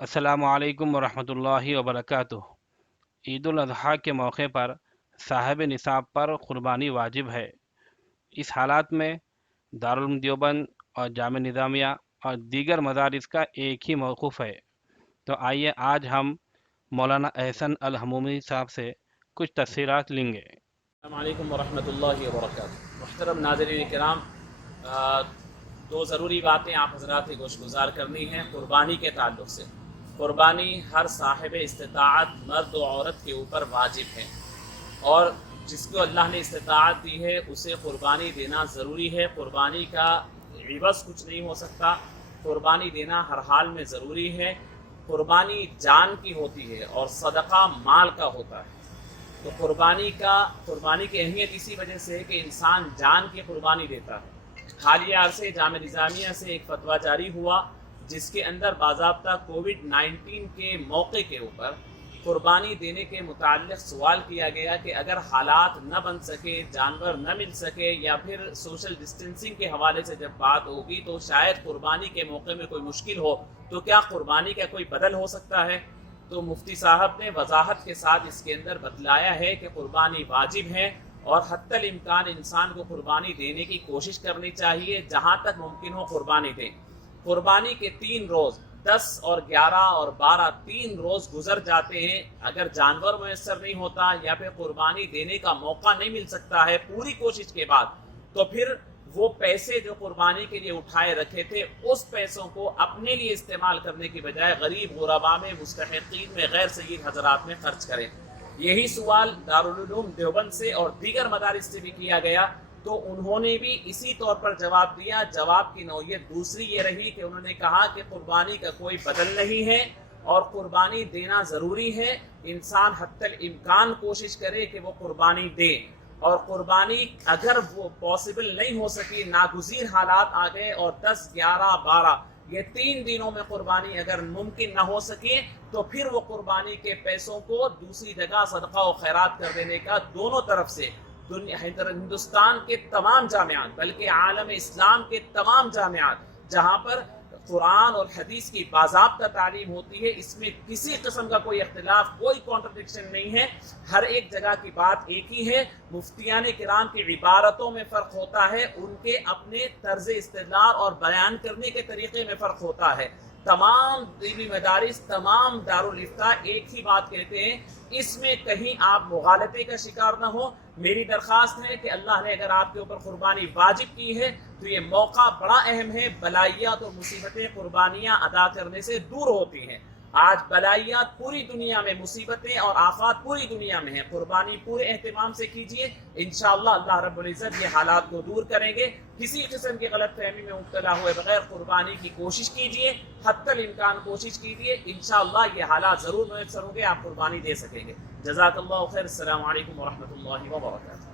अस्सलामु अलैकुम वरहमतुल्लाहि वबरकातुह। ईदुल अजहा के मौके पर साहिब निसाब पर क़ुरबानी वाजिब है। इस हालात में दारुल उलूम देवबंद और जामिया निज़ामिया और दीगर मदारिस का एक ही मौक़िफ़ है। तो आइए आज हम मौलाना एहसन अल हमूमी साहब से कुछ तफसीलात लेंगे। अस्सलामु अलैकुम वरहमतुल्लाहि वबरकातुहू। मुहतरम नाज़रीन किराम, दो ज़रूरी बातें आप हज़रात से गोशगुजार करनी हैं क़ुरबानी के ताल्लुक़ से। क़ुरबानी हर साहिब इस्तिताअत मर्द और औरत के ऊपर वाजिब है और जिसको अल्लाह ने इस्तिताअत दी है उसे क़ुरबानी देना ज़रूरी है। क़ुरबानी का इवज़ कुछ नहीं हो सकता, क़ुरबानी देना हर हाल में ज़रूरी है। क़ुरबानी जान की होती है और सदक़ा माल का होता है। तो क़ुरबानी की अहमियत इसी वजह से है कि इंसान जान की क़ुरबानी देता है। हालिया अरसे जामिया निज़ामिया से एक फतवा जारी हुआ जिसके अंदर बाज़ाब्ता कोविड-19 के मौके के ऊपर क़ुरबानी देने के मुताल्लिक़ सवाल किया गया कि अगर हालात न बन सके, जानवर न मिल सके या फिर सोशल डिस्टेंसिंग के हवाले से जब बात होगी तो शायद क़ुरबानी के मौके में कोई मुश्किल हो, तो क्या क़ुरबानी का कोई बदल हो सकता है? तो मुफ्ती साहब ने वजाहत के साथ इसके अंदर बतलाया है कि क़ुरबानी वाजिब है और हत्तल इम्कान इंसान को क़ुरबानी देने की कोशिश करनी चाहिए, जहाँ तक मुमकिन हो क़ुरबानी दें। क़ुरबानी के 3 रोज़ 10 और 11 और 12 3 रोज़ गुजर जाते हैं। अगर जानवर मैसर नहीं होता या फिर क़ुरबानी देने का मौका नहीं मिल सकता है पूरी कोशिश के बाद, तो फिर वो पैसे जो क़ुरबानी के लिए उठाए रखे थे उस पैसों को अपने लिए इस्तेमाल करने की बजाय गरीब गुरबा में, मुस्तहिक़ीन में, गैर सय्यद हज़रात में खर्च करें। यही सवाल दारुल उलूम देवबंद से और दीगर मदारिस से भी किया गया, तो उन्होंने भी इसी तौर पर जवाब दिया। जवाब की नौयत दूसरी ये रही कि उन्होंने कहा कि क़ुरबानी का कोई बदल नहीं है और क़ुरबानी देना ज़रूरी है। इंसान हत्तल इम्कान कोशिश करे कि वो क़ुरबानी दे, और क़ुरबानी अगर वो पॉसिबल नहीं हो सकी, नागुज़ीर हालात आ गए और 10, 11, 12 ये 3 दिनों में क़ुरबानी अगर मुमकिन ना हो सके, तो फिर वो क़ुरबानी के पैसों को दूसरी जगह सदक़ा व खैरात कर देने का दोनों तरफ से हिंदुस्तान के तमाम जामियात, बल्कि आलम इस्लाम के तमाम जामियात जहाँ पर कुरान और हदीस की बाज़ाब्ता तालीम होती है, इसमें किसी किस्म का कोई इख्तिलाफ, कोई कॉन्ट्रडिक्शन नहीं है। हर एक जगह की बात एक ही है। मुफ्तियान किराम की इबारतों में फ़र्क होता है, उनके अपने तर्ज़ इस्तिदलाल और बयान करने के तरीक़े में फ़र्क होता है। तमाम दीनी मदारिस, तमाम दारुल इफ्ता एक ही बात कहते हैं, इसमें कहीं आप मुगालते का शिकार न हो। मेरी दरख्वास्त है कि अल्लाह ने अगर आपके ऊपर क़ुरबानी वाजिब की है तो ये मौका बड़ा अहम है। बलाइयात और मुसीबतें क़ुरबानियाँ अदा करने से दूर होती हैं। आज बलाइयात पूरी दुनिया में, मुसीबतें और आफात पूरी दुनिया में हैं। क़ुरबानी पूरे एहतमाम से कीजिए, इंशाअल्लाह अल्लाह रब्बुल इज़्ज़त ये हालात को दूर करेंगे। किसी किस्म की गलत फहमी में मुब्तला हुए बगैर क़ुरबानी की कोशिश कीजिए, हत्तल इम्कान कोशिश कीजिए, इंशाअल्लाह ये हालात ज़रूर मुयस्सर होंगे, आप क़ुरबानी दे सकेंगे। जज़ाकल्लाहु खैर। अस्सलामु अलैकुम वरहमतुल्लाहि वबरकातुहू।